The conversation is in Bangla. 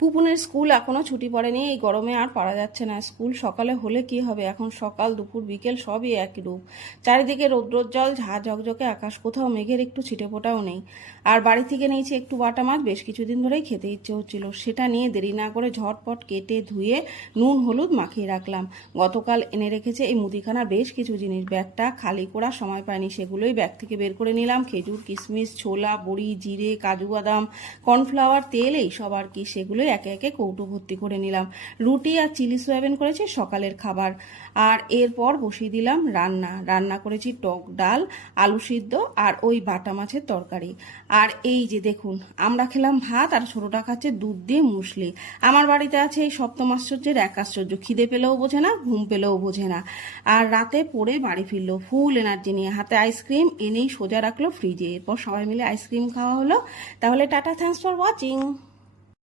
পুপুনের স্কুল এখনো ছুটি পড়েনি। এই গরমে আর পারা যাচ্ছে না। স্কুল সকালে হলে কি হবে, এখন সকাল দুপুর বিকেল সবই একই রূপ। চারিদিকে রৌদ্রোজ্জ্বল ঝাঁ ঝকঝকে আকাশ, কোথাও মেঘের একটু ছিটেফোঁটাও নেই। আর বাড়ি থেকে নিয়েছি একটু বাটা মাছ, বেশ কিছুদিন ধরেই খেতে ইচ্ছে হচ্ছিল। সেটা নিয়ে দেরি না করে ঝটপট কেটে ধুয়ে নুন হলুদ মাখিয়ে রাখলাম। গতকাল এনে রেখেছে এই মুদিখানার বেশ কিছু জিনিস, ব্যাগটা খালি করার সময় পাইনি, সেগুলোই ব্যাগ থেকে বের করে নিলাম। খেজুর, কিশমিশ, ছোলা, বড়ি, জিরে, কাজু বাদাম, কর্নফ্লাওয়ার, তেল, এই সব আর কি। সেগুলোই একে একে কৌটো ভর্তি করে নিলাম। রুটি আর চিলি সয়াবিন করেছি সকালের খাবার। আর এরপর বসিয়ে দিলাম রান্না করেছি টক ডাল, আলু সিদ্ধ আর ওই বাটা মাছের তরকারি। আর এই যে দেখুন, আমরা খেলাম ভাত আর ছোটটা খাচ্ছে দুধ দিয়ে মুসলি। আমার বাড়িতে আছে এই সপ্তম আশ্চর্যের এক আশ্চর্য, খিদে পেলেও বোঝে না, ঘুম পেলেও বোঝে না। আর রাতে পড়ে বাড়ি ফিরলো ফুল এনার্জি নিয়ে, হাতে আইসক্রিম এনেই সোজা রাখলো ফ্রিজে। এরপর সবাই মিলে আইসক্রিম খাওয়া হলো। তাহলে টাটা, থ্যাঙ্কস ফর ওয়াচিং।